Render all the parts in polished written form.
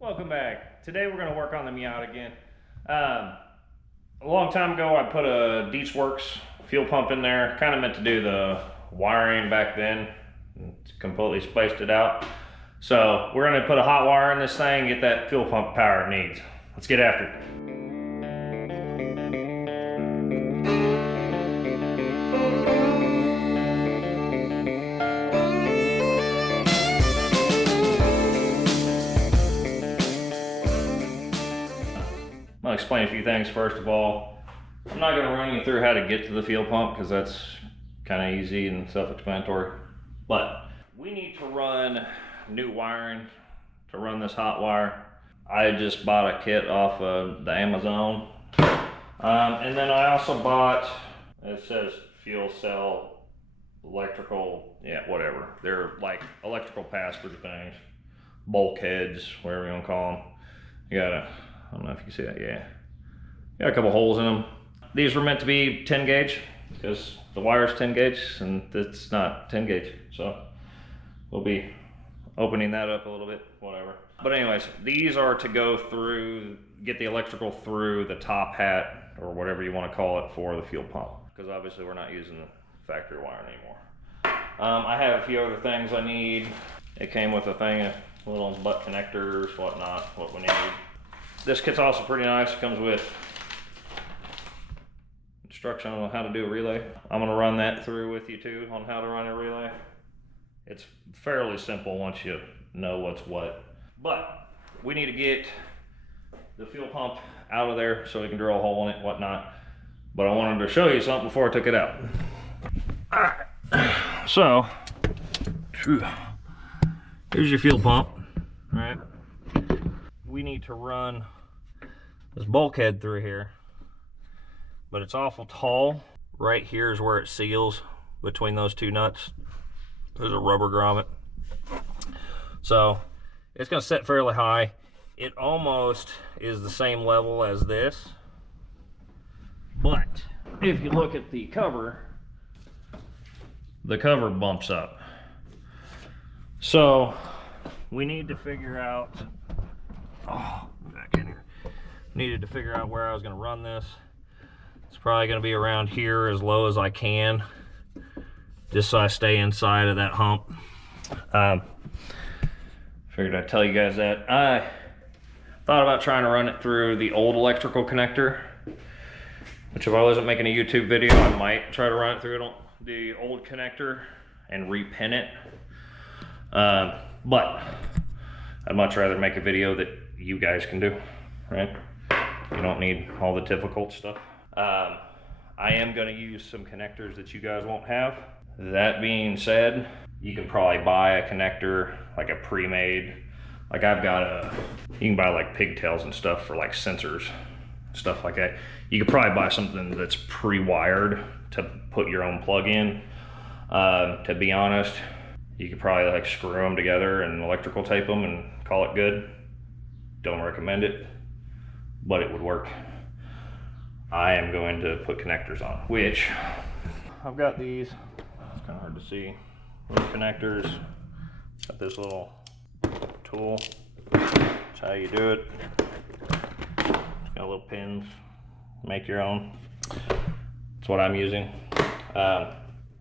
Welcome back. Today we're going to work on the Miata again. A long time ago I put a Dietz Works fuel pump in there. Kind of meant to do the wiring back then. Completely spaced it out. So we're going to put a hot wire in this thing, get that fuel pump power it needs. Let's get after it. I'll explain a few things. First of all, I'm not going to run you through how to get to the fuel pump because that's kind of easy and self-explanatory. But we need to run new wiring to run this hot wire. I just bought a kit off of the Amazon. And then I also bought, it says fuel cell electrical, yeah, whatever. They're like electrical pass-through things, bulkheads, whatever you want to call them. You gotta, I don't know if you can see that, yeah. Got a couple holes in them. These were meant to be 10 gauge because the wire's 10 gauge and it's not 10 gauge. So we'll be opening that up a little bit, whatever. But anyways, these are to go through, get the electrical through the top hat or whatever you want to call it for the fuel pump. Because obviously we're not using the factory wiring anymore. I have a few other things I need. It came with a thing of little butt connectors, whatnot, what we need. This kit's also pretty nice. It comes with instruction on how to do a relay. I'm gonna run that through with you too on how to run a relay. It's fairly simple once you know what's what. But we need to get the fuel pump out of there so we can drill a hole in it and whatnot. But I wanted to show you something before I took it out. All right, so here's your fuel pump, all right? We need to run this bulkhead through here, but it's awful tall. Right here is where it seals between those two nuts. There's a rubber grommet. So it's gonna set fairly high. It almost is the same level as this, but if you look at the cover bumps up. So we need to figure out, back in here. Needed to figure out where I was gonna run this. It's probably gonna be around here as low as I can, just so I stay inside of that hump. Figured I'd tell you guys that. I thought about trying to run it through the old electrical connector, which if I wasn't making a YouTube video, I might try to run it through the old connector and repin it. But I'd much rather make a video that you guys can do, right? You don't need all the difficult stuff. I am gonna use some connectors that you guys won't have. That being said, you can probably buy a connector, like a pre-made, like I've got you can buy like pigtails and stuff for like sensors, stuff like that. You could probably buy something that's pre-wired to put your own plug in. To be honest, you could probably like screw them together and electrical tape them and call it good. Don't recommend it, but it would work. I am going to put connectors on, which I've got these. It's kind of hard to see. Little connectors. Got this little tool. That's how you do it. It's got little pins. Make your own. That's what I'm using.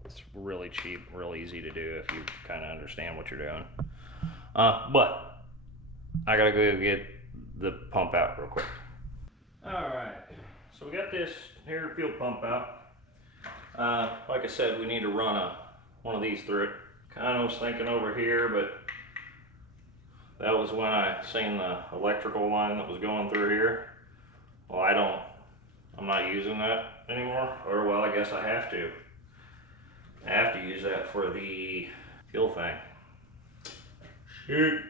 It's really cheap, real easy to do if you kind of understand what you're doing. But I gotta go get the pump out real quick. All right, so we got this here fuel pump out. Like I said, we need to run one of these through it. Kind of was thinking over here, but that was when I seen the electrical line that was going through here. Well, I'm not using that anymore, or well, I guess I have to. I have to use that for the fuel thing. Shoot.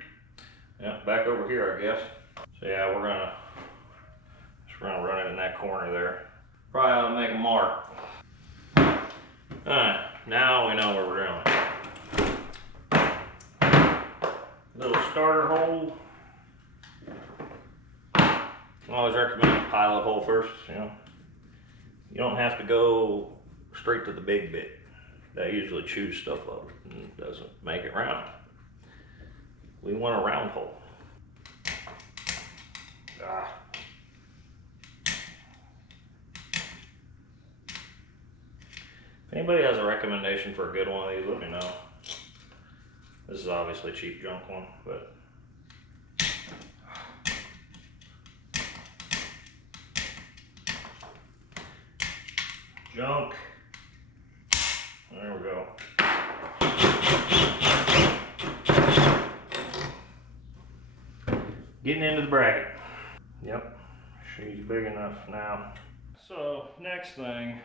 Yeah, back over here, I guess. So yeah, we're gonna run it in that corner there. Probably ought to make a mark. Alright, now we know where we're going. Little starter hole. I always recommend a pilot hole first, you know. You don't have to go straight to the big bit. That usually chews stuff up and doesn't make it round. We want a round hole. If anybody has a recommendation for a good one of these, let me know. This is obviously a cheap junk one, but junk. There we go. Getting into the bracket. Yep, she's big enough now. So next thing,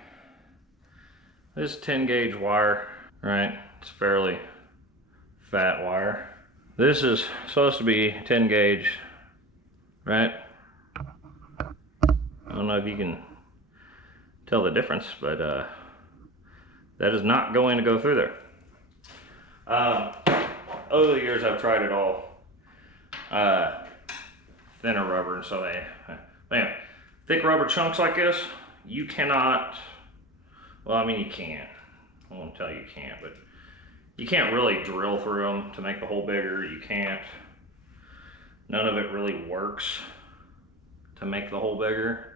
this 10 gauge wire, right? It's fairly fat wire. This is supposed to be 10 gauge, right? I don't know if you can tell the difference, but that is not going to go through there. Over the years I've tried it all. Thinner rubber, and so anyway, thick rubber chunks like this, you cannot, well, I mean, you can. I won't tell you you can't, but you can't really drill through them to make the hole bigger. You can't, none of it really works to make the hole bigger.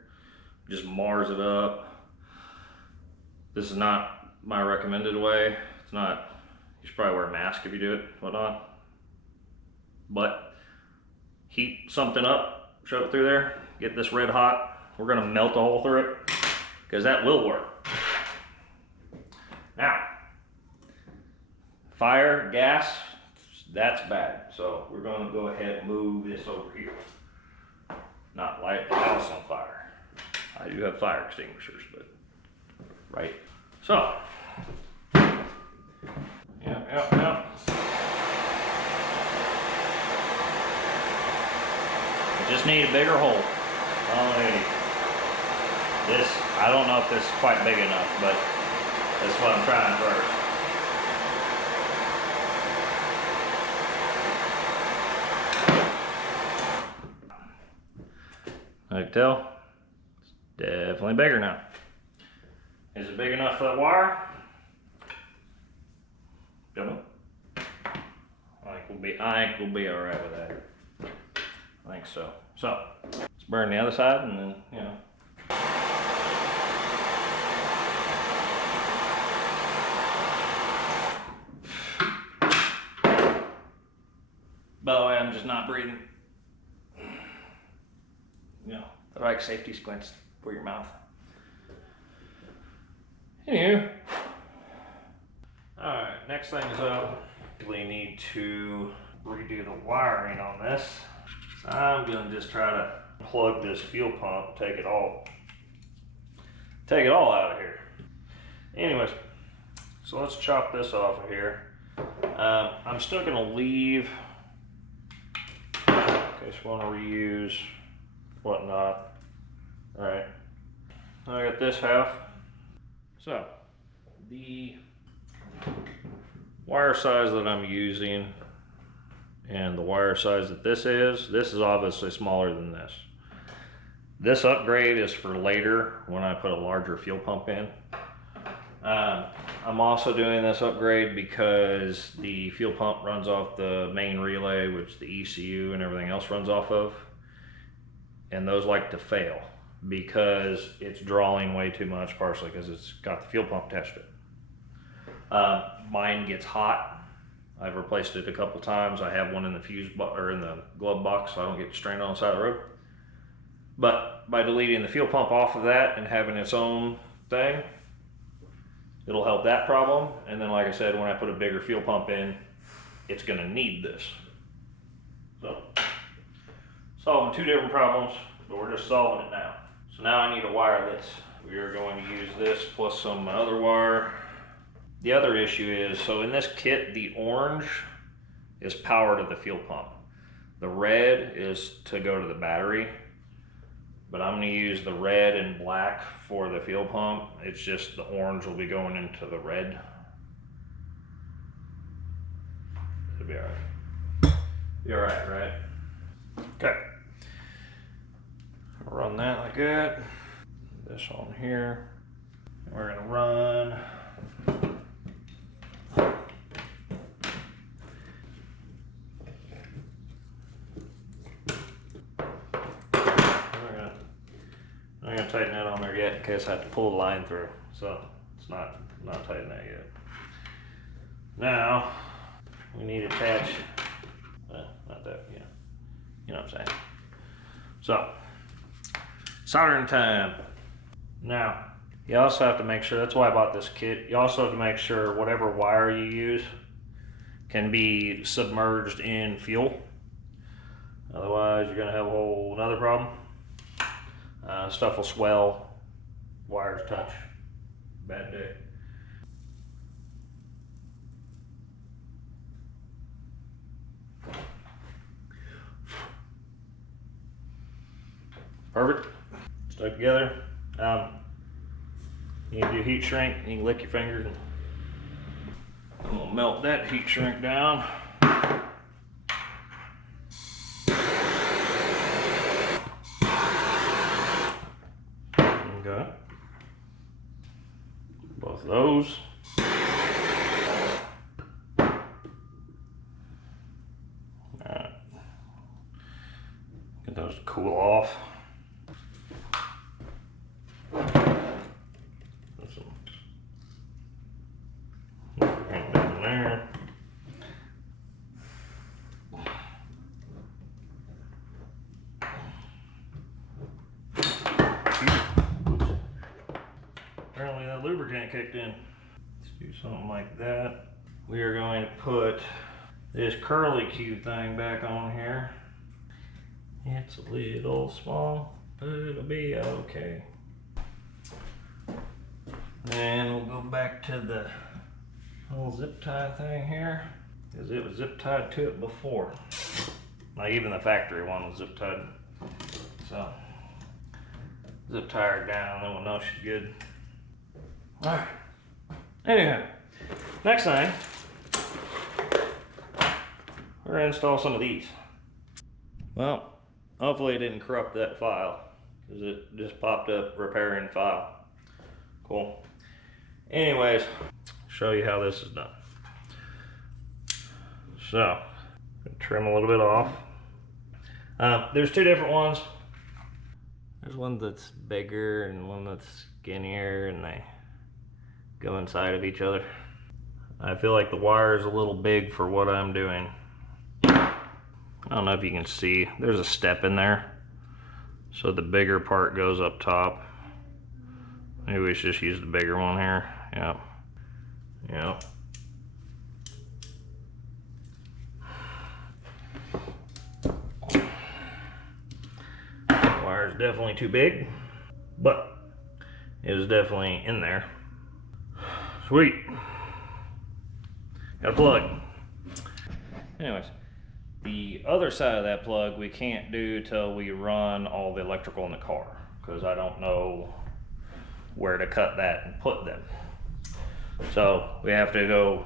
It just mars it up. This is not my recommended way. It's not, you should probably wear a mask if you do it, whatnot. But heat something up, shove it through there, get this red hot. We're gonna melt a hole through it, because that will work. Now, fire, gas, that's bad. So we're gonna go ahead and move this over here. Not light the house on fire. I do have fire extinguishers, but, right? So, yep. Just need a bigger hole. This, I don't know if this is quite big enough, but that's what I'm trying first. I can tell, it's definitely bigger now. Is it big enough for that wire? Don't know. I think we'll be all right with that. I think so. So, let's burn the other side and then, you know. By the way, I'm just not breathing. You know, the right safety squints for your mouth. Anywho. Alright, next thing's up. We need to redo the wiring on this. I'm gonna just try to plug this fuel pump, take it all out of here. Anyways, so let's chop this off of here. I'm still gonna leave, in case you wanna reuse, whatnot. All right, I got this half. So, the wire size that I'm using and the wire size that this is obviously smaller than this. This upgrade is for later when I put a larger fuel pump in. I'm also doing this upgrade because the fuel pump runs off the main relay, which the ECU and everything else runs off of. And those like to fail because it's drawing way too much, partially because it's got the fuel pump attached to it. Mine gets hot. I've replaced it a couple times. I have one in the fuse or in the glove box, so I don't get strained on the side of the road. But by deleting the fuel pump off of that and having its own thing, it'll help that problem. And then, like I said, when I put a bigger fuel pump in, it's going to need this. So, solving two different problems, but we're just solving it now. So now I need to wire this. We are going to use this plus some other wire. The other issue is, so in this kit, the orange is power to the fuel pump. The red is to go to the battery, but I'm gonna use the red and black for the fuel pump. It's just the orange will be going into the red. It'll be all right. Be all right, right? Okay. I'll run that like that. This on here. And we're gonna run I'm not gonna tighten that on there yet in case I have to pull the line through, so it's not not tighten that yet. Now, we need to attach, well, not that, you know what I'm saying. So, soldering time. Now, you also have to make sure, that's why I bought this kit, you also have to make sure whatever wire you use can be submerged in fuel. Otherwise, you're gonna have a whole another problem. Stuff will swell, wires touch, bad day. Perfect, stuck together. You can do heat shrink, you can lick your fingers. I'm gonna melt that heat shrink down. Okay. Both of those. Alright. Get those to cool off. Apparently that lubricant kicked in. Let's do something like that. We are going to put this curly Q thing back on here. It's a little small, but it'll be okay. And we'll go back to the little zip tie thing here, because it was zip tied to it before. Like even the factory one was zip tied. So zip tie her down, then we'll know she's good. All right. Anyhow, next thing, we're gonna install some of these. Well, hopefully it didn't corrupt that file, because it just popped up repairing file. Cool. Anyways, show you how this is done. So, trim a little bit off. There's two different ones. There's one that's bigger and one that's skinnier, and they go inside of each other. I feel like the wire is a little big for what I'm doing. I don't know if you can see, there's a step in there. So the bigger part goes up top. Maybe we should just use the bigger one here. Yep. Yep. The wire's definitely too big, but it is definitely in there. Sweet. Got a plug. Anyways, the other side of that plug we can't do till we run all the electrical in the car, because I don't know where to cut that and put them. So we have to go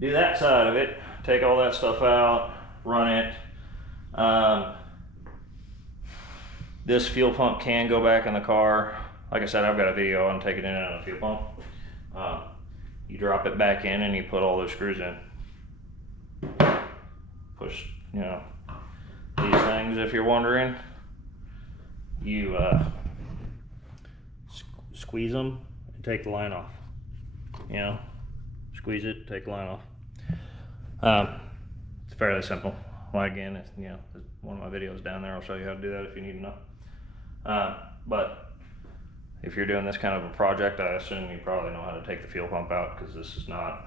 do that side of it, take all that stuff out, run it. This fuel pump can go back in the car. Like I said, I've got a video on taking it in on a fuel pump. You drop it back in and you put all those screws in. Push, you know, these things, if you're wondering. You squeeze them and take the line off. You know, squeeze it, take the line off. It's fairly simple. Well, again, it's, you know, one of my videos down there. I'll show you how to do that if you need to know. But if you're doing this kind of a project, I assume you probably know how to take the fuel pump out, because this is not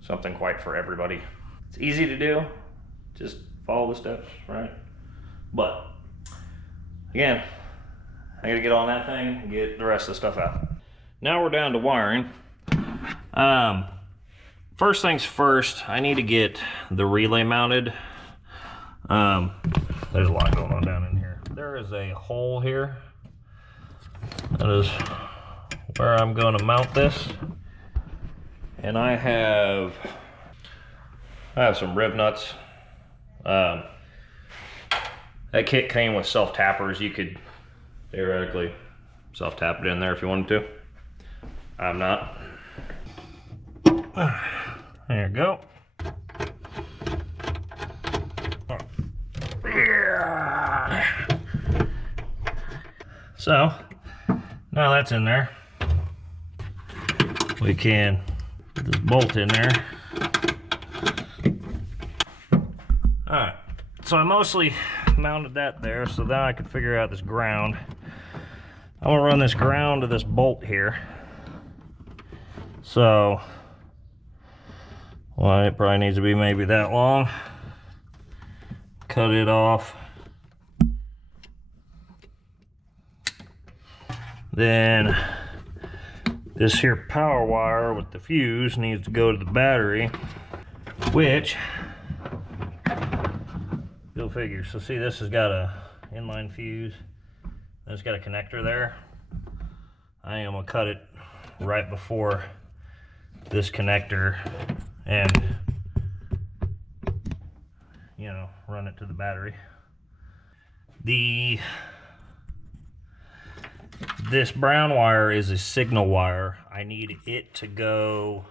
something quite for everybody. It's easy to do, just follow the steps, right? But again, I gotta get on that thing and get the rest of the stuff out. Now we're down to wiring. First things first, I need to get the relay mounted. There's a lot going on down in here. There is a hole here. That is where I'm going to mount this. And I have some rib nuts. That kit came with self-tappers. You could theoretically self-tap it in there if you wanted to. I'm not. There you go. So now that's in there. we can put this bolt in there. Alright, so I mostly mounted that there so then I could figure out this ground. I'm gonna run this ground to this bolt here. So, well, it probably needs to be maybe that long. Cut it off. Then this here power wire with the fuse needs to go to the battery, which you'll figure. So see, this has got a inline fuse. It's got a connector there. I am gonna cut it right before this connector and, you know, run it to the battery. This brown wire is a signal wire. I need it to go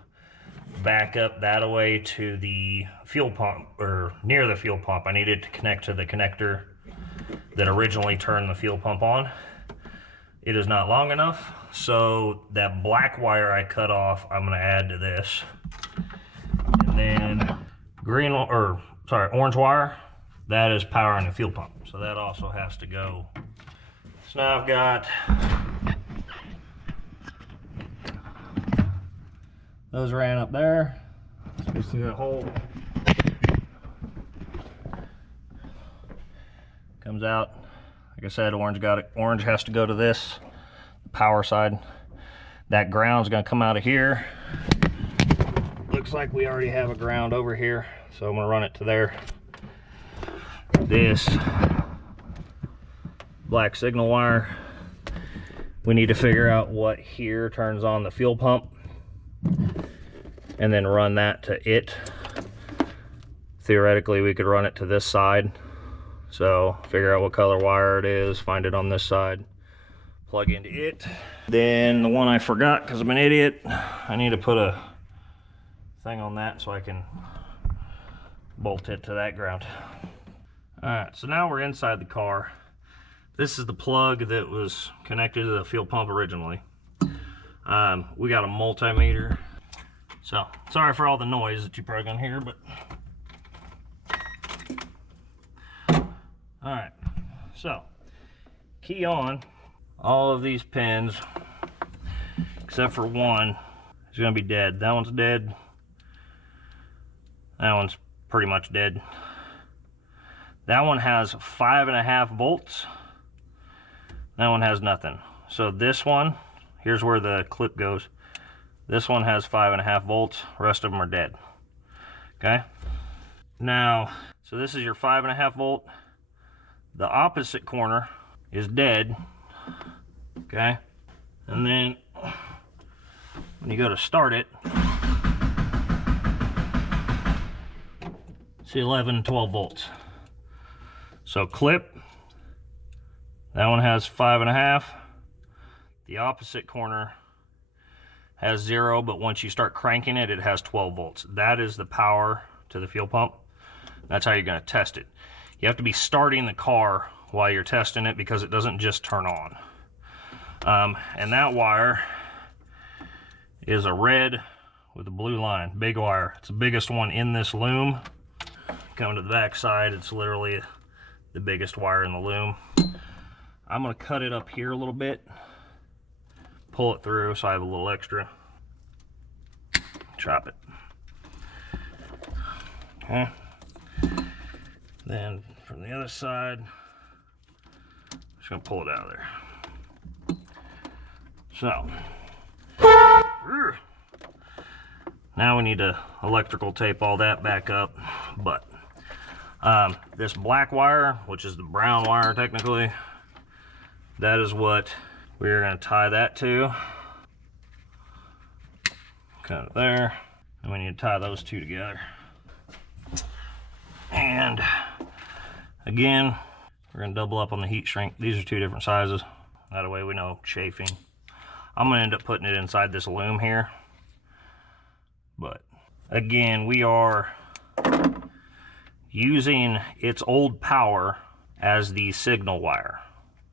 back up that way to the fuel pump, or near the fuel pump. I need it to connect to the connector that originally turned the fuel pump on. It is not long enough, so that black wire I cut off, I'm gonna add to this. And then orange wire, that is powering the fuel pump. So that also has to go. So now I've got those ran up there. So we see that hole. Comes out. Like I said, orange got it. Orange has to go to this power side. That ground's gonna come out of here. Looks like we already have a ground over here, so I'm gonna run it to there. This black signal wire, we need to figure out what here turns on the fuel pump and then run that to it. Theoretically, we could run it to this side. So figure out what color wire it is, find it on this side, plug into it. Then the one I forgot because I'm an idiot, I need to put a thing on that so I can bolt it to that ground. All right, so now we're inside the car. This is the plug that was connected to the fuel pump originally. We got a multimeter. So sorry for all the noise that you're probably gonna hear, but all right, so key on. All of these pins, except for one, is gonna be dead. That one's dead. That one's pretty much dead. That one has 5.5 volts. That one has nothing. So this one, here's where the clip goes. This one has 5.5 volts. Rest of them are dead. Okay. Now, so this is your 5.5 volt. The opposite corner is dead. Okay. And then when you go to start it, see 11 and 12 volts. So clip, that one has 5.5. The opposite corner has 0, but once you start cranking it, it has 12 volts. That is the power to the fuel pump. That's how you're gonna test it. You have to be starting the car while you're testing it because it doesn't just turn on. And that wire is a red with a blue line, big wire. It's the biggest one in this loom. Coming to the back side, it's literally the biggest wire in the loom. I'm gonna cut it up here a little bit, pull it through so I have a little extra. Chop it. Okay. Then from the other side, just gonna pull it out of there. So, now we need to electrical tape all that back up, but this black wire, which is the brown wire technically, that is what we're going to tie that to. Kind of there. And we need to tie those two together. And again, we're going to double up on the heat shrink. These are two different sizes. That way we know chafing. I'm going to end up putting it inside this loom here. But again, we are using its old power as the signal wire.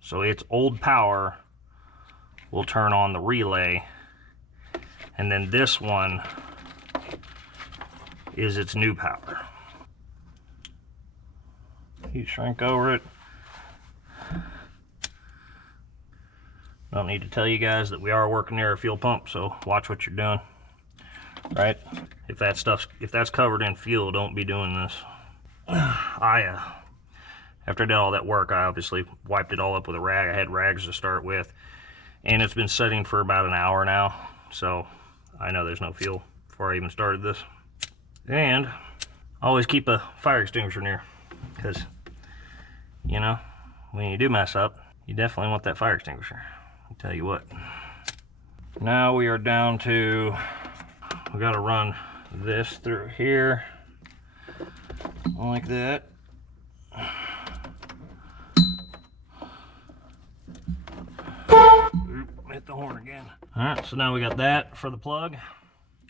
So its old power will turn on the relay, And then this one is its new power. You shrink over it. Don't need to tell you guys that we are working near a fuel pump, so watch what you're doing. Right? If that's covered in fuel, don't be doing this. After I did all that work, I obviously wiped it all up with a rag. I had rags to start with, and it's been sitting for about an hour now, so I know there's no fuel before I even started this. And always keep a fire extinguisher near, because, you know, when you do mess up, you definitely want that fire extinguisher. I'll tell you what. Now we are down to, we got to run this through here, like that. Hit the horn again. All right, so now we got that for the plug,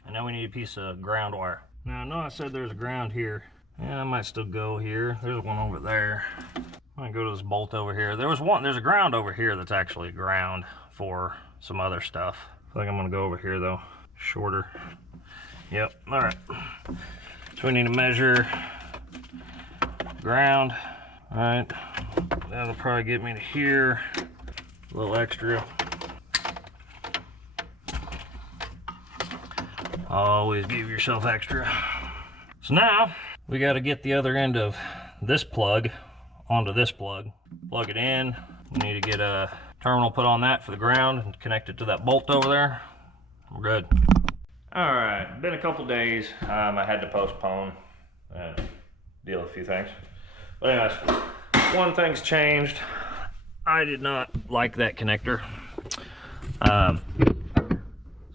and now we need a piece of ground wire. Now I know I said there's a ground here. Yeah, I might still go here. There's one over there. I'm gonna go to this bolt over here. There's a ground over here that's actually a ground for some other stuff. I think I'm gonna go over here though, shorter. Yep, all right. So we need to measure ground. All right, that'll probably get me to here. A little extra. Always give yourself extra. So now we got to get the other end of this plug onto this plug. Plug it in. We need to get a terminal put on that for the ground and connect it to that bolt over there. We're good. All right, been a couple days. I had to postpone and deal with a few things. But anyways, one thing's changed. I did not like that connector. So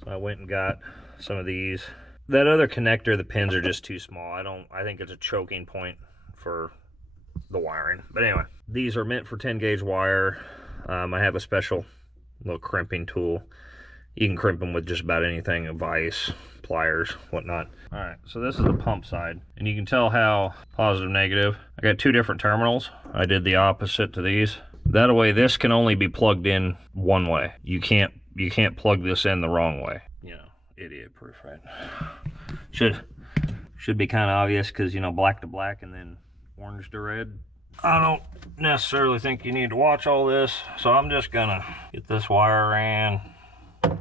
I went and got some of these. That other connector, the pins are just too small. I think it's a choking point for the wiring. But anyway, these are meant for 10 gauge wire. I have a special little crimping tool. You can crimp them with just about anything, a vise, pliers, whatnot. All right, so this is the pump side, and you can tell how positive, negative. I got two different terminals. I did the opposite to these. That way, this can only be plugged in one way. You can't plug this in the wrong way. You know, idiot proof, right? Should be kind of obvious, because, you know, black to black and then orange to red. I don't necessarily think you need to watch all this, so I'm just gonna get this wire ran,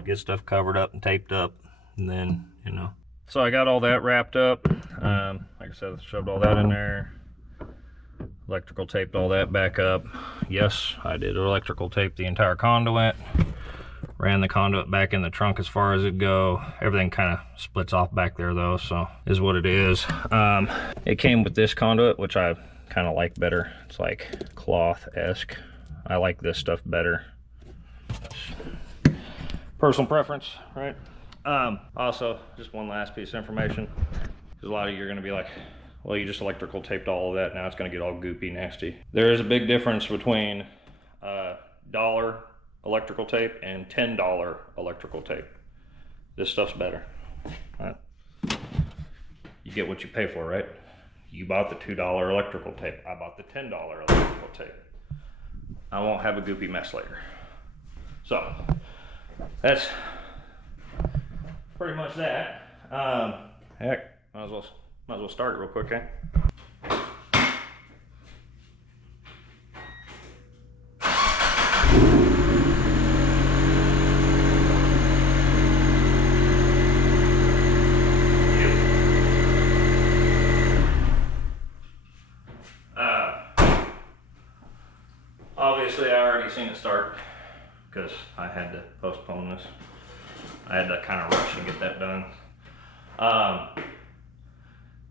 get stuff covered up and taped up, and then, you know. So I got all that wrapped up. Like I said, I shoved all that in there. Electrical taped all that back up. Yes, I did electrical tape the entire conduit. Ran the conduit back in the trunk as far as it'd go. Everything kind of splits off back there though, so is what it is. It came with this conduit, which I kind of like better. It's like cloth-esque. I like this stuff better. Personal preference, right? Also, just one last piece of information, because a lot of you are going to be like, well, you just electrical taped all of that, now it's going to get all goopy, nasty. There is a big difference between $1 electrical tape and $10 electrical tape. This stuff's better. Right? You get what you pay for, right? You bought the $2 electrical tape. I bought the $10 electrical tape. I won't have a goopy mess later. So, that's pretty much that. Heck, might as well start it real quick, eh? Obviously, I already seen it start because I had to postpone this. I had to kind of rush and get that done.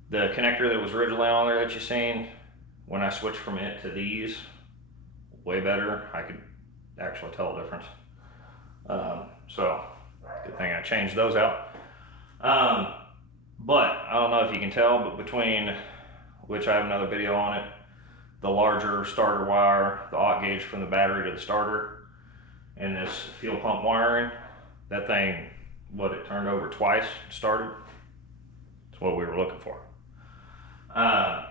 The connector that was originally on there that you seen, when I switched from it to these, way better. I could actually tell a difference. So, good thing I changed those out. But, I don't know if you can tell, but between, which I have another video on it, the larger starter wire, the aught gauge from the battery to the starter, and this fuel pump wiring, that thing, it turned over twice, started. That's what we were looking for. On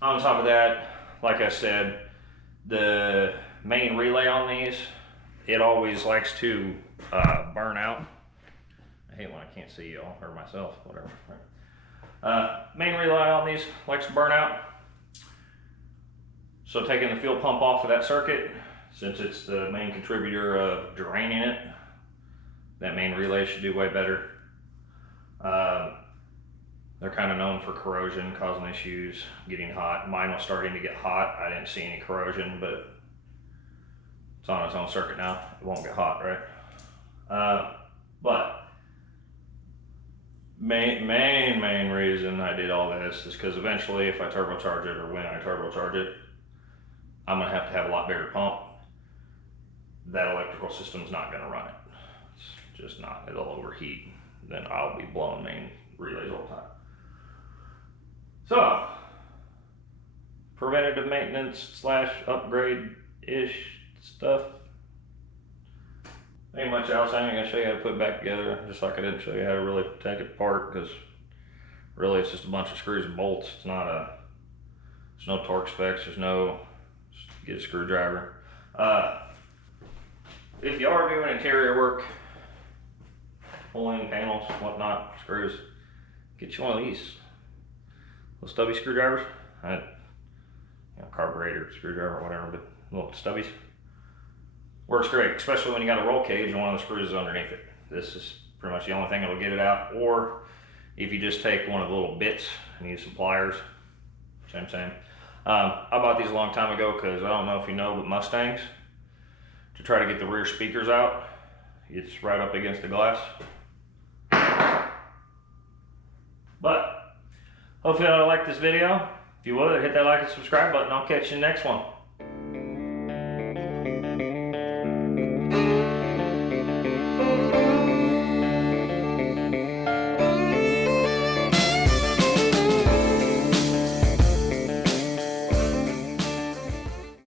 top of that, like I said, the main relay on these, it always likes to burn out. I hate when I can't see y'all, or myself, whatever. Main relay on these likes to burn out. So taking the fuel pump off of that circuit, since it's the main contributor of draining it, that main relay should do way better. They're kind of known for corrosion, causing issues, getting hot. Mine was starting to get hot. I didn't see any corrosion, but it's on its own circuit now. It won't get hot, right? But main reason I did all this is because eventually if I turbocharge it, or when I turbocharge it, I'm gonna have to have a lot bigger pump. That electrical system's not gonna run it. It's just not, it'll overheat. Then I'll be blowing main relays all the time. So, preventative maintenance / upgrade-ish stuff. Ain't much else. I ain't gonna show you how to put it back together, just like I didn't show you how to really take it apart, because really it's just a bunch of screws and bolts. It's not there's no torque specs, just get a screwdriver. If you are doing interior work, pulling panels, whatnot, screws, get you one of these little stubby screwdrivers. Carburetor screwdriver, whatever, but little stubbies. Works great, especially when you got a roll cage and one of the screws is underneath it. This is pretty much the only thing that'll get it out. Or if you just take one of the little bits and use some pliers, same. I bought these a long time ago because I don't know if you know, but Mustangs, to try to get the rear speakers out, it's right up against the glass. But hopefully you like this video. If you would, hit that like and subscribe button. I'll catch you in the next one.